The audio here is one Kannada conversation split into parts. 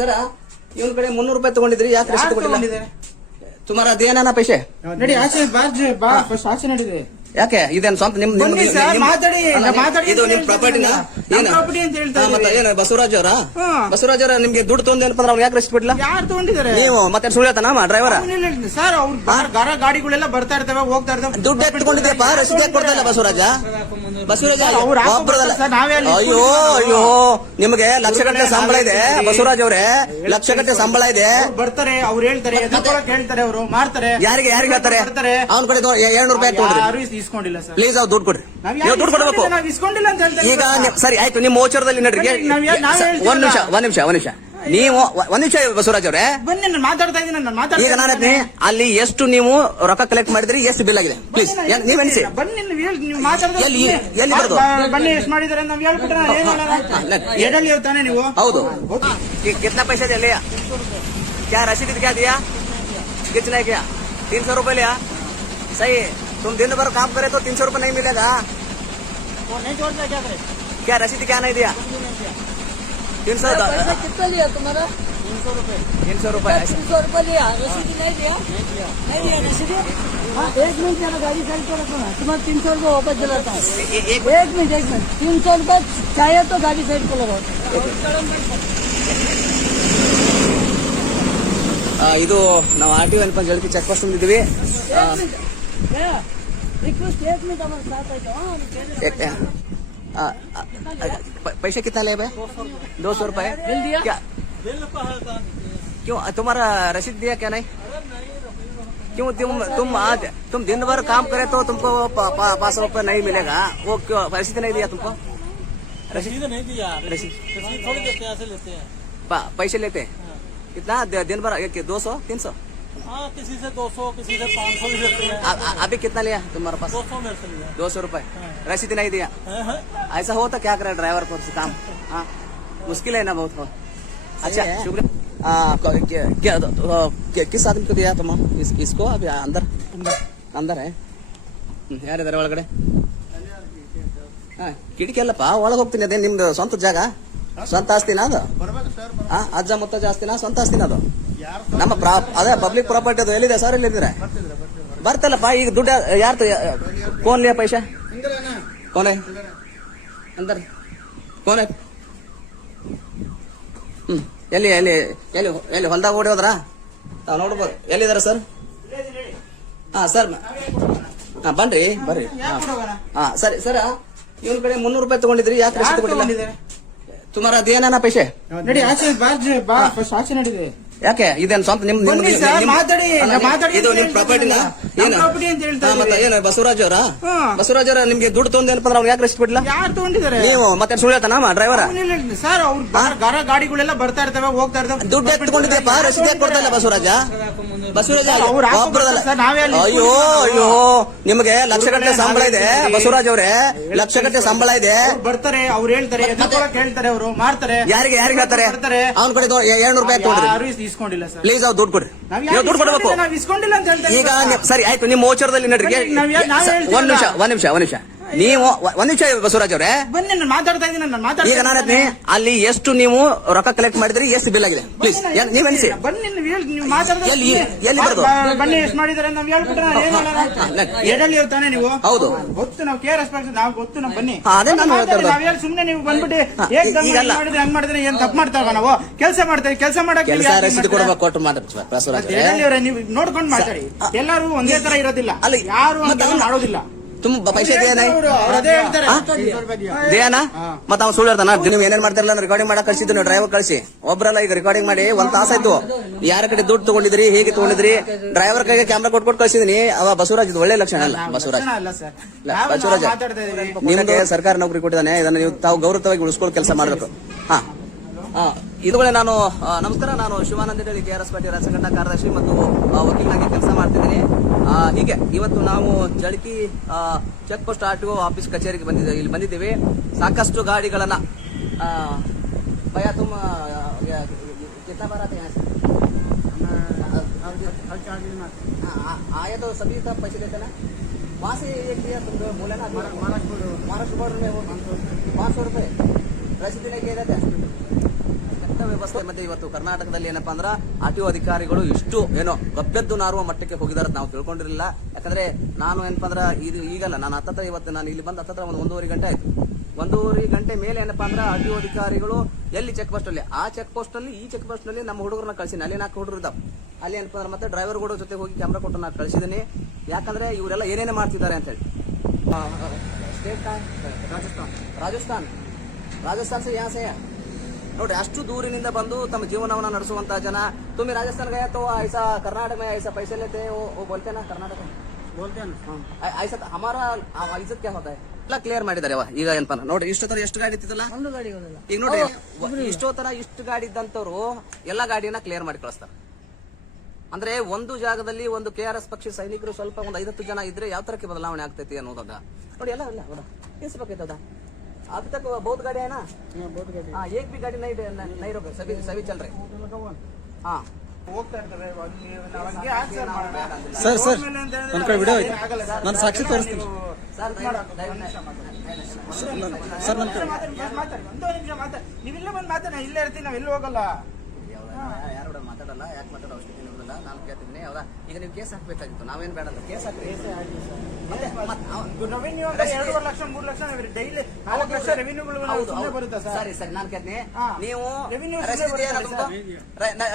ಸರ ಇವನ್ ಕಡೆ 300 ರೂಪಾಯಿ ತಗೊಂಡಿದ್ರಿ, ಯಾಕೆ ರಸೀದಿ ಕೊಟ್ಟಿಲ್ಲ? ತುಮಾರ ಅದೇನ ಪೈಸೆ ನಡಿ ಆಚೆ ಬಾ ಫಸ್ಟ್ ಆಚೆ ನಡಿದೆ. ಯಾಕೆ ಇದೇನು ಸ್ವಂತ ನಿಮ್ ಇದು ನಿಮ್ ಪ್ರಾಪರ್ಟಿನ ಏನು ಬಸವರಾಜ್ ಅವರ? ಬಸವರಾಜ್ ಅವರ ನಿಮ್ಗೆ ದುಡ್ಡು ತೊಂದೇನಪ್ಪ ಅಂದ್ರೆ ಅವ್ರು ಯಾಕೆ ರಸೀದಿ ಕೊಟ್ಟಿಲ್ಲ? ಯಾರು ತಗೊಂಡಿದ್ದಾರೆ? ನೀವು ಮತ್ತೆ ಸುಳ್ಳು ಹೇಳ್ತಾನ ಡ್ರೈವರ್? ಸರ್ ಅವ್ರ ಗಾಡಿಗಳೆಲ್ಲ ಬರ್ತಾ ಇರ್ತವೆ, ಹೋಗ್ತಾ ಇರ್ತವೆ. ದುಡ್ಡು ಎತ್ಕೊಂಡಿದ್ಯಪ್ಪ, ರಸೀದಿ ಕೊಡ್ತಾ ಇಲ್ಲ ಬಸವರಾಜ. ಬಸವರಾಜ ಅಯ್ಯೋ ಅಯ್ಯೋ, ನಿಮ್ಗೆ ಲಕ್ಷಗಟ್ಟಲೆ ಸಂಬಳ ಇದೆ ಬಸವರಾಜ್ ಅವ್ರೆ, ಲಕ್ಷಗಟ್ಟಲೆ ಸಂಬಳ ಇದೆ. ಬರ್ತಾರೆ ಅವ್ರು ಹೇಳ್ತಾರೆ, ಹೇಳ್ತಾರೆ ಅವರು ಮಾಡ್ತಾರೆ. ಯಾರಿಗೆ ಹೇಳ್ತಾರೆ? ಅವ್ನ ಕಡೆ 700 ರೂಪಾಯಿ ತಗೊಂಡ್ರಿ, ಇಸ್ಕೊಂಡಿಲ್ಲ ಸರ್. ಪ್ಲೀಸ್ ಅವ್ರು ದುಡ್ಡು ಕೊಡ್ರಿ, ನೀವು ದುಡ್ಡು ಕೊಡ್ಬೇಕು. ಇಸ್ಕೊಂಡಿಲ್ಲ ಅಂತ ಹೇಳ್ತಾರೆ. ಈಗ ಸರಿ ಆಯ್ತು, ನಿಮ್ಮ ಓಚರದಲ್ಲಿ ನಡ್ರಿ. ಒಂದ್ ನಿಮಿಷ ನೀವು ಒಂದ್ ನಿಮಿಷ ಬಸವರಾಜ್ ಅವ್ರೆ ಬನ್ನಿ, ನಾನು ಮಾತಾಡ್ತಾ ಇದ್ದೀನಿ. ಈಗ ನಾನು ಅಲ್ಲಿ ಎಷ್ಟು ನೀವು ರೊಕ್ಕ ಕಲೆಕ್ಟ್ ಮಾಡಿದ್ರಿ, ಎಷ್ಟು ಬಿಲ್ ಆಗಿದೆ ಪ್ಲೀಸ್ ನೀವ್ ಎಣಿಸಿ. ಬನ್ನಿ, ನೀವು ಮಾತಾಡ್ತಾ ಎಲ್ಲಿ ಬರೋದು? ಬನ್ನಿ, ಎಷ್ಟು ಮಾಡಿದಾರೆ ನಾವ್ ಹೇಳ್ಬಿಟ್ರೆ ಎಡಲ್ಲಿ ತಾನೆ ನೀವು? ಹೌದು. कितना पैसा दे लिया? क्या रसीद क्या दिया? कितना क्या? 300 रुपए लिया? सही है। तुम दिन भर काम करे तो 300 रुपए नहीं मिलेगा। वो नहीं छोड़ता, क्या करे? क्या रसीद क्या नहीं दिया? 300 कितना लिया तुम्हारा? 300 रुपए। 300 रुपए 300 रुपए लिया, रसीद नहीं दिया? नहीं दिया रसीद? हाँ, 1 मिनट जरा गाड़ी साइड को रखो ना, तुम्हारा 300 रुपए वापस दिलाता हूँ। 1 मिनट 300 रुपए चाहिए तो गाड़ी साइड को लगाओ। ಇದು ನಾವು RTO ಅನ್ಪ ಜಳಕಿ ಚೆಕ್ ಪೋಸ್ಟ್ ಬಂದಿದ್ದೀವಿ. पैसे कितना ले भाई? 200 रुपए। क्या क्यों तुम्हारा रसीद दिया क्या नहीं? क्यों तुम दिन भर काम करे तो तुमको 500 रुपए नहीं मिलेगा, वो क्यों रसीद नहीं दिया तुमको? रसीद नहीं दिया, रसीद थोड़ी देते हैं, ऐसे लेते हैं। पैसे लेते हैं कितना दिन भर? 200 300? हाँ, किसी से 200, किसी से 500 भी देते हैं। अभी कितना लिया तुम्हारे पास? 200 मेरे से लिया। 200 रुपए रसीद नहीं दिया? ऐसा हो तो क्या करे ड्राइवर को काम? हाँ, मुश्किल है ना बहुत हो। अच्छा शुक्रिया। किस आदमी को दिया तुम इसको? अभी अंदर है ಯಾರಿದ್ದಾರೆ ಒಳಗಡೆ? ಕಿಟಕಿ ಅಲ್ಲಪ್ಪ, ಒಳಗೆ ಹೋಗ್ತೀನಿ. ಅದೇ ನಿಮ್ದು ಸ್ವಂತ ಜಾಗ, ಸ್ವಂತ ಆಸ್ತಿನ ಅದು? ಅಜ್ಜ ಮುತ್ತಜ್ಜ ಆಸ್ತಿನ, ಸ್ವಂತ ಆಸ್ತಿನ ಅದು? ನಮ್ಮ ಅದೇ ಪಬ್ಲಿಕ್ ಪ್ರಾಪರ್ಟಿ ಅದು. ಎಲ್ಲಿದೆ ಸರ್? ಎಲ್ಲಿದ್ದೀರಾ? ಬರ್ತಲ್ಲಪ್ಪ ಈಗ ದುಡ್ಡು ಯಾರ್ದು? ಕೋನ್ ಲಿಯಾ ಪೈಸಾ? ಕೋನ್ ಹೈ ಅಂದರ್? Cone high? ಎಲ್ಲಿ ಎಲ್ಲಿ ಎಲ್ಲಿ ಎಲ್ಲಿ ಹೊಲ್ದಾಗ ಓಡಿ ಹೋದ್ರಾ? ತಾವ್ ನೋಡ್ಬೋದು. ಎಲ್ಲಿದಾರ ಸರ್? ಹಾ ಸರ್, ಹಾ ಬರ್ರಿ. ಹಾ ಸರಿ ಸರ, ಇವನ್ ಕಡೆ 300 ರೂಪಾಯಿ ತಗೊಂಡಿದ್ರಿ, ಯಾಕೆ ರಸೀದಿ ಕೊಟ್ಟಿಲ್ಲ? ತುಮಾರ ಅದೇನ ಪೈಸೆ ನಡಿ ಆಚೆ ಬಾ ಫಸ್ಟ್ ಆಚೆ ನಡಿದೆ. ಯಾಕೆ ಇದೇನು ಸ್ವಂತ ನಿಮ್ ಇದು ನಿಮ್ ಪ್ರಾಪರ್ಟಿನ? ಏನು ಬಸವರಾಜ್ ಅವರ? ಬಸವರಾಜ್ ಅವರ ನಿಮ್ಗೆ ದುಡ್ಡು ತೊಂದೇನಪ್ಪ ಅಂದ್ರೆ ಅವ್ರು ಯಾಕೆ ರಸೀದಿ ಕೊಟ್ಟಿಲ್ಲ? ಯಾರು ತಗೊಂಡಿದ್ದಾರೆ? ನೀವು ಮತ್ತೆ ಸುಳ್ಳು ಹೇಳ್ತಾನ ಡ್ರೈವರ್? ಸರ್ ಅವ್ರ ಗಾಡಿಗಳೆಲ್ಲ ಬರ್ತಾ ಇರ್ತವೆ, ಹೋಗ್ತಾ ಇರ್ತವೆ. ದುಡ್ಡು ಎತ್ಕೊಂಡಿದ್ಯಪ್ಪ, ರಸೀದಿ ಕೊಡ್ತಾ ಇಲ್ಲ ಬಸವರಾಜ. ಬಸವರಾಜ ಅಯ್ಯೋ ಅಯ್ಯೋ, ನಿಮ್ಗೆ ಲಕ್ಷಗಟ್ಟಲೆ ಸಂಬಳ ಇದೆ ಬಸವರಾಜ್ ಅವ್ರೆ, ಲಕ್ಷಗಟ್ಟಲೆ ಸಂಬಳ ಇದೆ. ಬರ್ತಾರೆ ಅವ್ರು ಹೇಳ್ತಾರೆ, ಹೇಳ್ತಾರೆ ಅವರು ಮಾಡ್ತಾರೆ. ಯಾರಿಗೆ ಹೇಳ್ತಾರೆ? ಅವ್ನ ಕಡೆ 700 ರೂಪಾಯಿ ತಗೊಂಡ್ರಿ, ಇಸ್ಕೊಂಡಿಲ್ಲ ಸರ್. ಪ್ಲೀಸ್ ಅವ್ರು ದುಡ್ಡು ಕೊಡ್ರಿ, ನೀವು ದುಡ್ಡು ಕೊಡ್ಬೇಕು. ಇಸ್ಕೊಂಡಿಲ್ಲ ಅಂತ ಹೇಳ್ತಾರೆ. ಈಗ ಸರಿ ಆಯ್ತು, ನಿಮ್ಮ ಓಚರದಲ್ಲಿ ನಡ್ರಿ. ಒಂದ್ ನಿಮಿಷ ನೀವು ಒಂದ್ ನಿಮಿಷ ಬಸವರಾಜ್ ಅವ್ರೆ ಬನ್ನಿ, ನಾನು ಮಾತಾಡ್ತಾ ಇದ್ದೀನಿ. ಈಗ ನಾನು ಅಲ್ಲಿ ಎಷ್ಟು ನೀವು ರೊಕ್ಕ ಕಲೆಕ್ಟ್ ಮಾಡಿದ್ರಿ, ಎಷ್ಟು ಬಿಲ್ ಆಗಿದೆ ಪ್ಲೀಸ್ ನೀವ್ ಎಣಿಸಿ. ಬನ್ನಿ, ನೀವು ಮಾತಾಡ್ತಾ ಎಲ್ಲಿ ಬರೋದು? ಬನ್ನಿ, ಎಷ್ಟು ಮಾಡಿದಾರೆ ನಾವ್ ಹೇಳ್ಬಿಟ್ರೆ ಎಡಲ್ಲಿ ತಾನೆ ನೀವು? ಹೌದು, ಗೊತ್ತು, ನಾವು ಕೇರ್ ನಾವು ಗೊತ್ತು. ನಾವು ಬನ್ನಿ, ಅದೇ ನಾನು ನಾವ್ ಹೇಳಿ ಸುಮ್ನೆ ನೀವು ಬಂದ್ಬಿಟ್ಟು ಮಾಡಿದ್ರೆ ಹಂಗ್ ಮಾಡಿದ್ರೆ ಏನ್ ತಪ್ಪು ಮಾಡ್ತಾವ? ನಾವು ಕೆಲಸ ಮಾಡ್ತೇವೆ, ಕೆಲಸ ಮಾಡಕ್ಕೆ ರಸೀದಿ ಕೊಡ್ಬೇಕು, ಕೊಟ್ಟು ಮಾತಾಡ್ತೀವಿ ಬಸವರಾಜ್. ನೀವು ನೋಡ್ಕೊಂಡು ಮಾತಾಡಿ. ಎಲ್ಲರೂ ಒಂದೇ ತರ ಇರೋದಿಲ್ಲ, ಯಾರು ಮಾಡೋದಿಲ್ಲ. तुम पैसे दिया नहीं? दिया ना? ಮತ್ತೆ ಅವ್ನು ಸುಳ್ಳು ಹೇಳ್ತಾನ? ನೀವು ಏನೇನ್ ಮಾಡ್ತಿರಲ್ಲ, ರೆಕಾರ್ಡಿಂಗ್ ಮಾಡಕ್ ಕಳ್ಸಿದ್ದು ನೀವು ಡ್ರೈವರ್ ಕಳಿಸಿ. ಒಬ್ರಲ್ಲ ಈಗ ರೆಕಾರ್ಡಿಂಗ್ ಮಾಡಿ 1 ತಾಸಾಯ್ತು. ಯಾರ ಕಡೆ ದುಡ್ಡು ತಗೊಂಡಿದ್ರಿ, ಹೇಗೆ ತಗೊಂಡಿದ್ರಿ? ಡ್ರೈವರ್ ಕೈಗೆ ಕ್ಯಾಮ್ರಾ ಕೊಟ್ಟು ಕಳ್ಸಿದೀನಿ. ಅವ ಬಸವರಾಜ್ ಇದು ಒಳ್ಳೆ ಲಕ್ಷಣ ಅಲ್ಲ. ಬಸವರಾಜ್ ನಿಮ್ಗೆ ಸರ್ಕಾರ ನೌಕರಿ ಕೊಟ್ಟಿದ್ದಾನೆ, ಇದನ್ನ ನೀವು ತಾವು ಗೌರವವಾಗಿ ಉಳಿಸ್ಕೊಳ್ಳೋ ಕೆಲಸ ಮಾಡ್ಬೇಕು. ಹಾ ಇದುಗಳೇ ನಾನು ನಮಸ್ಕಾರ, ನಾನು ಶಿವಾನಂದ ಹೇಳಿ KRS ಪಾಟೀಲ್ ರಾಜ್ಯ ಸಂಘಟನಾ ಕಾರ್ಯದರ್ಶಿ ಮತ್ತು ವಕೀಲನಾಗಿ ಕೆಲಸ ಮಾಡ್ತಿದ್ದೀನಿ. ಹೀಗೆ ಇವತ್ತು ನಾವು Jalaki check post RTO office ಕಚೇರಿಗೆ ಇಲ್ಲಿ ಬಂದಿದ್ದೀವಿ. ಸಾಕಷ್ಟು ಗಾಡಿಗಳನ್ನ ಭಯ ತುಮ್ कितना बार आते हैं? आए तो सभी तब पैसे देते ना? वहाँ से एक दिया तुम बोले ना, महाराष्ट्र बॉर्डर में 500 रुपए रसीद नहीं किए जाते? ಇಂಥ ವ್ಯವಸ್ಥೆ ಮತ್ತೆ ಇವತ್ತು ಕರ್ನಾಟಕದಲ್ಲಿ ಏನಪ್ಪಾ ಅಂದ್ರೆ RTO ಅಧಿಕಾರಿಗಳು ಇಷ್ಟು ಏನೋ ಗಬ್ಬೆದ್ದು ನಾರುವ ಮಟ್ಟಕ್ಕೆ ಹೋಗಿದಾರೆ ನಾವು ತಿಳ್ಕೊಂಡಿರಲಿಲ್ಲ. ಯಾಕಂದ್ರೆ ನಾನು ಏನಪ್ಪಾ ಅಂದ್ರೆ ಇದು ಈಗಲ್ಲ, ನಾನು ಹತ್ತತ್ರ ಇವತ್ತು ನಾನು ಇಲ್ಲಿ ಬಂದು ಹತ್ತತ್ರ ಒಂದು 1.5 ಗಂಟೆ ಆಯ್ತು. 1.5 ಗಂಟೆ ಮೇಲೆ ಏನಪ್ಪಾ ಅಂದ್ರೆ RTO ಅಧಿಕಾರಿಗಳು ಎಲ್ಲಿ ಚೆಕ್ ಪೋಸ್ಟ್ ಅಲ್ಲಿ, ಆ ಚೆಕ್ ಪೋಸ್ಟ್ ನಲ್ಲಿ ಈ ಚೆಕ್ ಪೋಸ್ಟ್ ನಲ್ಲಿ ನಮ್ಮ ಹುಡುಗರನ್ನ ಕಳ್ಸಿನಿ. ಅಲ್ಲಿ 4 ಹುಡುಗರು ಇದ್ದಾವೆ. ಅಲ್ಲಿ ಏನಪ್ಪಾ ಅಂದ್ರೆ ಮತ್ತೆ ಡ್ರೈವರ್ ಕೂಡ ಜೊತೆ ಹೋಗಿ ಕ್ಯಾಮ್ರಾ ಕೊಟ್ಟು ನಾನು ಕಳಿಸಿದ್ದೀನಿ. ಯಾಕಂದ್ರೆ ಇವರೆಲ್ಲ ಏನೇನೇ ಮಾಡ್ತಿದ್ದಾರೆ ಅಂತ ಹೇಳಿ. ಸ್ಟೇಟ್ ರಾಜಸ್ಥಾನ್ ಸೆ ಯಾ ಸೆ ನೋಡಿ, ಅಷ್ಟು ದೂರಿನಿಂದ ಬಂದು ತಮ್ಮ ಜೀವನವನ್ನ ನಡೆಸುವಂತಹ ಜನ. ತುಮಿ ರಾಜಸ್ಥಾನ್ ಗಯಾ ತೋ ಐಸಾ ಕರ್ನಾಟಕ में ऐसा पैसे लेते हैं, वो बोलते हैं ना कर्नाटक में बोलते हैं ना, ऐसा हमारा इज्जत क्या होता है ಎಲ್ಲ ಕ್ಲಿಯರ್ ಮಾಡಿದ್ದಾರೆ. ಈಗ ಏನಪ್ಪ ನೋಡಿ, ಇಷ್ಟೊತ್ತರ ಎಷ್ಟು ಗಾಡಿ ಇತ್ತಿದ್ದಲ್ಲ, ಒಂದು ಗಾಡಿಗಳಿಲ್ಲ. ಈಗ ನೋಡಿ ಇಷ್ಟೊತ್ತರ ಇಷ್ಟು ಗಾಡಿ ಇದ್ದಂತವ್ರು ಎಲ್ಲ ಗಾಡಿನ ಕ್ಲಿಯರ್ ಮಾಡಿ ಕಳಿಸ್ತಾರೆ. ಅಂದ್ರೆ ಒಂದು ಜಾಗದಲ್ಲಿ ಒಂದು KRS ಪಕ್ಷಿ ಸೈನಿಕರು ಸ್ವಲ್ಪ ಒಂದು 5-10 ಜನ ಇದ್ರೆ ಯಾವ ತರಕ್ಕೆ ಬದಲಾವಣೆ ಆಗ್ತೈತಿ ಅನ್ನೋದಾಗ ನೋಡಿ. ಎಲ್ಲ ತಿಳಿಸ್ಬೇಕಾಯ್ತದ. अब तक बहुत गाड़ी है ना, बहुत गाड़ी, हाँ एक भी गाड़ी नहीं रोके, सभी चल रहे. हाँ ಹೋಗ್ತಾ ಇರ್ತಾರೆ. ನಾವಂಗೆ ಆನ್ಸರ್ ಮಾಡೋಣ. ಸರ್ ರೋಡ್ ಮೇಲೆ ಅಂತ ಹೇಳಿದ್ರೆ ನನ್ನ ಕಡೆ ವಿಡಿಯೋ ಐತೆ, ಆಗಲ್ಲ ಸರ್. ನಾನು ಸಾಕ್ಷಿ ತೋರಿಸ್ತೀನಿ ಸರ್ ಸರ್. ನನ್ನ ಕಡೆ ಒಂದು ನಿಮಿಷ ಮಾತಾಡಿ. ನೀವಿಲ್ಲೇ ಬಂದು ಮಾತಾಡಿ, ಇಲ್ಲೇ ಇರ್ತೀನಿ, ನಾವ್ ಎಲ್ಲೂ ಹೋಗಲ್ಲ. ಯಾರು ಮಾತಾಡಲ್ಲ, ಯಾಕೆ ಮಾತಾಡೋ ಅವಶ್ಯಕತೆ ಇರೋದಿಲ್ಲ. ನಾನು ಕೇಳ್ತಿದ್ದೀನಿ. ಹೌದಾ, ಈಗ ನೀವು ಕೇಸ್ ಹಾಕ್ಬೇಕಾಗಿತ್ತು, ನಾವೇನ್ ಬೇಡಲ್ಲ, ಕೇಸ್ ಹಾಕ್ರಿ. ರೆವಿನ್ಯೂ ಅಂತ 2.5 ಲಕ್ಷ 3 ಲಕ್ಷ ಡೈಲಿ 4 ಲಕ್ಷ ರೆವಿನ್ಯೂಗಳು ಬರುತ್ತಾ ಸರ್? ಸರಿ ಸರಿ, ನಾನು ಕೇಳ್ತೀನಿ. ಹಾ. ನೀವು ರೆವಿನ್ಯೂ ರಸೀದಿ ಏನೋ ತುಂಬಾ?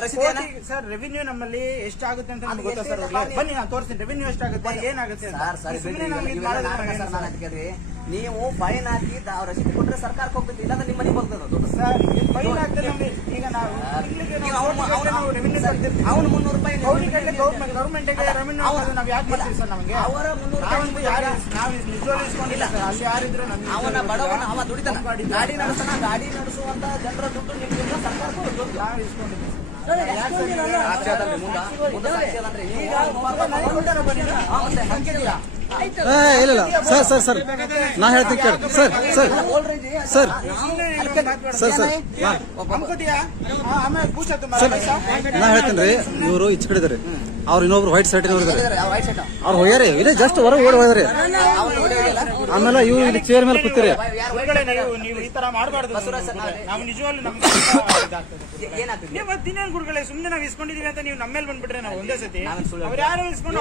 ರಸೀದಿ ಏನೋ? ಸರ್ ರೆವಿನ್ಯೂ ನಮ್ಮಲ್ಲಿ ಎಷ್ಟಾಗುತ್ತೆ ಅಂತ ಅದು ನಮ್ಗೆ ಗೊತ್ತಾ ಸರ್? ಎಷ್ಟಿದೆ? ಬನ್ನಿ ನಾನು ತೋರಿಸ್ತೀನಿ ರೆವಿನ್ಯೂ ಎಷ್ಟಾಗುತ್ತೆ, ಏನಾಗುತ್ತೆ ಅಂತ. ಸರ್ ಸರಿ ಸುಮ್ನೆ ಬಿಡ್ರಿ, ನಮ್ಗೆ ಇದು ಇವೆಲ್ಲ ಮಾಡಿದ್ರೆ ನಾಟಕ ನಾವೇನು ಸರ್, ನಾನು ಕೇಳ್ರಿ. ನೀವು ಫೈನ್ ಹಾಕಿ ರಸೀದಿ ಕೊಟ್ರೆ ಸರ್ಕಾರಕ್ಕೆ ಹೋಗ್ತೈತಿ, ಇಲ್ಲಾಂದ್ರೆ ನಿಮ್ಮ ಮನೆಗೆ ಹೋಗ್ತದೆ ದುಡ್ಡು. ಸರ್ ಫೈನ್ ಆಗ್ತದೆ ನಮ್ಗೆ. ಈಗ ನಾವು ತಿಂಗಳಿಗೆ ನಾವು ರೆವಿನ್ಯೂ ಕಟ್ತಿರ್ತೀವಿ. ಅವನು 300 ರೂಪಾಯಿ ಗೌರ್ಮೆಂಟ್ಗೆ ರೆವಿನ್ಯೂ ನಾವ್ ಯಾಕೆ ಮಾಡ್ತೀವಿ ಸರ್? ನಮಗೆ ಅವರ 300 ನಾವಂತೂ ಯಾರು ನಾವು ನಿಜವಾಗ್ಲೂ ಇಸ್ಕೊಂಡಿಲ್ಲ ಸರ್. ಅಲ್ಲಿ ಯಾರಿದ್ರು ನಮ್ಗೆ ಅವನ ಬಡವನ ಅವ ದುಡಿತಾನ, ಗಾಡಿ ನಡೆಸೋಣ, ಗಾಡಿ ನಡೆಸುವಂತ ಜನರ ದುಡ್ಡು ನಿಮ್ಗಿಂತ ಸರ್ಕಾರಕ್ಕೂ ದುಡ್ಡು. ನಾವು ಇಸ್ಕೊಂಡಿದ್ದೀವಿ ಸರ್, ಎಸ್ಕೊಂಡಿರಲ್ಲ. ಸಾಕ್ಷಿ ಅದಲ್ರಿ, ಮುಂದೆ ಸಾಕ್ಷಿ ಅದಲ್ರಿ. ಈಗ ಆಯ್ತು. ಇಲ್ಲ ಸರ್ ನಾ ಹೇಳ್ತೀನಿ ಕೇಳಿ. Sir sir sir sir sir ಆಮೇಲೆ ಪೂಛ ಸರ್ ನಾ ಹೇಳ್ತೀನಿ ರೀ. ಇವರು ಈಚೆ ಕಡೆ ಇದಾರೆ, ಅವ್ರು ಇನ್ನೊಬ್ರು ವೈಟ್ ಶರ್ಟ್ ಇದಾರೆ, ಅವ್ರು ಹೋಗ್ಯಾರಿ. ಇಲ್ಲೇ ಜಸ್ಟ್ ಹೊರಗೆ ಓಡಿ ಹೋದ್ರಿ. ಆಮೇಲೆ ಇವ್ರು ಇಲ್ಲಿ ಚೇರ್ ಮೇಲೆ ಕೂತಿರಿ. ನೀವು ಈ ತರ ಮಾಡಬಾರ್ದು. ನಾವು ನಿಜವಾಗ್ಲೂ ನಮ್ಗೆ ಏನಾಗ್ತದೆ? ನೀವು ದಿನೇನ್ ಗುರುಗಳೇ, ಸುಮ್ಮನೆ ನಾವು ಇಸ್ಕೊಂಡಿದೀವಿ ಅಂತ ನೀವು ನಮ್ಮ ಮೇಲೆ ಬಂದ್ಬಿಟ್ರೆ ನಾವು ಒಂದೇ ಸತಿ ಅವ್ರು ಯಾರು ಇಸ್ಕೊಂಡು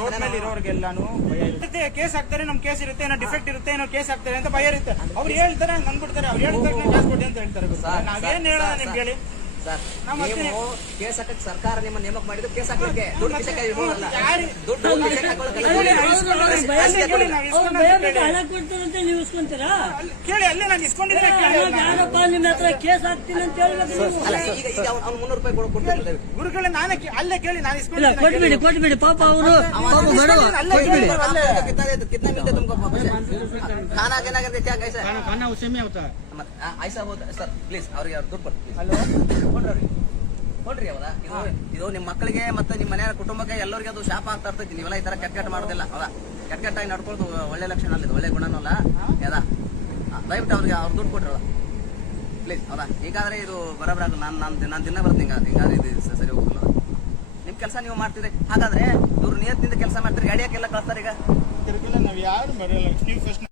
ರೋಡ್ ಮೇಲೆ ಇರೋರ್ಗೆಲ್ಲಾನು ಭಯ ಇರುತ್ತೆ. ಕೇಸ್ ಹಾಕ್ತಾರೆ, ನಮ್ ಕೇಸ್ ಇರುತ್ತೆ, ಏನೋ ಡಿಫೆಕ್ಟ್ ಇರುತ್ತೆ, ಏನೋ ಕೇಸ್ ಹಾಕ್ತಾರೆ ಅಂತ ಭಯ ಇರುತ್ತೆ. ಅವ್ರು ಹೇಳ್ತಾರೆ, ಹಂಗ್ ಅಂದ್ಬಿಡ್ತಾರೆ. ಅವ್ರು ಹೇಳ್ತಾರೆ ಕೇಸ್ ಕೊಡಿ ಅಂತ ಹೇಳ್ತಾರೆ. ನಾವೇನ್ ಹೇಳೋಣ ನಿಮ್ಗೆ ಹೇಳಿ? ಸರ್, ನೀವು ಕೇಸ್ ಹಾಕಕ್ಕೆ ಸರ್ಕಾರ ನಿಮ್ಮ ನೇಮಕ ಮಾಡಿದ್ದು ಕೇಸ್ ಹಾಕ್ಲಿಕ್ಕೆ, ದುಡ್ಡು ಕಿಸಕ್ಕೆ ಇರೋಲ್ಲ. ದುಡ್ಡು ಕಿಸಕ್ಕೆ ಹಾಕೊಳ್ಳೋದಲ್ಲ. ಹಣ ಕೊಡ್ತಾರಂತೆ ನೀವು ಇಸ್ಕೊಂತೀರಾ? ಕೇಳಿ, ಅಲ್ಲೇ ನಾನು ಇಸ್ಕೊಂಡಿದ್ರೆ ಯಾರಪ್ಪ ನಿಮ್ಮ ಹತ್ರ ಕೇಸ್ ಹಾಕ್ತೀನಿ ಅಂತ ಹೇಳ್ಬೇಕು ನೀವು. ಅಲ್ಲ, ಈಗ ಅವ್ನು 300 ರೂಪಾಯಿ ಕೊಡ್ತಾರೆ. ಗುರುಗಳೇ, ನಾನೇ ಅಲ್ಲೇ ಕೇಳಿ, ನಾನು ಇಲ್ಲ, ಕೊಟ್ಬಿಡಿ ಪಾಪ ಅವರು ಬಡವ. ಕೊಟ್ಬಿಡಿ. कितना मिलते तुमको खाना केना करके क्या कैसा खाना उसी में होता है. ऐसा होता ಸರ್, ಪ್ಲೀಸ್ ಅವ್ರಿಗೆ ದುಡ್ಡು ಕೊಡ್ತೀವಿ ಕೊಡ್ರಿ. ಹೌದಾ, ಇದು ನಿಮ್ಮ ಮಕ್ಕಳಿಗೆ ಮತ್ತೆ ನಿಮ್ಮ ಮನೆಯ ಕುಟುಂಬಕ್ಕೆ ಎಲ್ಲರಿಗೆ ಅದು ಶಾಪ ಆಗ್ತಾ ಇರ್ತೈತಿ. ನೀವೆಲ್ಲ ಈ ತರ ಕೆಟ್ಟ ಮಾಡೋದಿಲ್ಲ. ಹೌದಾ, ಕೆಟ್ಟಾಗಿ ನಡ್ಕೊಳ್ಳೋದು ಒಳ್ಳೆ ಲಕ್ಷಣ ಅಲ್ಲ, ಇದು ಒಳ್ಳೆ ಗುಣನೂ ಅಲ್ಲ. ಯಾವ್ದಾ, ದಯವಿಟ್ಟು ಅವ್ರಿಗೆ ಅವ್ರು ದುಡ್ಡು ಕೊಡ್ರಿ ಪ್ಲೀಸ್. ಹೌದಾ, ಈಗಾದ್ರೆ ಇದು ಬರೋಬರ ನಾನು ದಿನ ಬರ್ತೀನಿ. ಹಿಂಗಾದ್ರೆ ಇದು ಸರಿ ಹೋಗಲ್ಲ. ನಿಮ್ ಕೆಲಸ ನೀವು ಮಾಡ್ತೀರಿ. ಹಾಗಾದ್ರೆ ಇವ್ರು ನಿಯತ್ತಿಂದ ಕೆಲಸ ಮಾಡ್ತೀರಿ, ಗಾಡಿಯಾಕೆಲ್ಲ ಕಳ್ಸ್ತಾರೆ. ಈಗ ನಾವ್ ಯಾರು ಬರಲ್ಲ. ನೀವು ಫಸ್ಟ್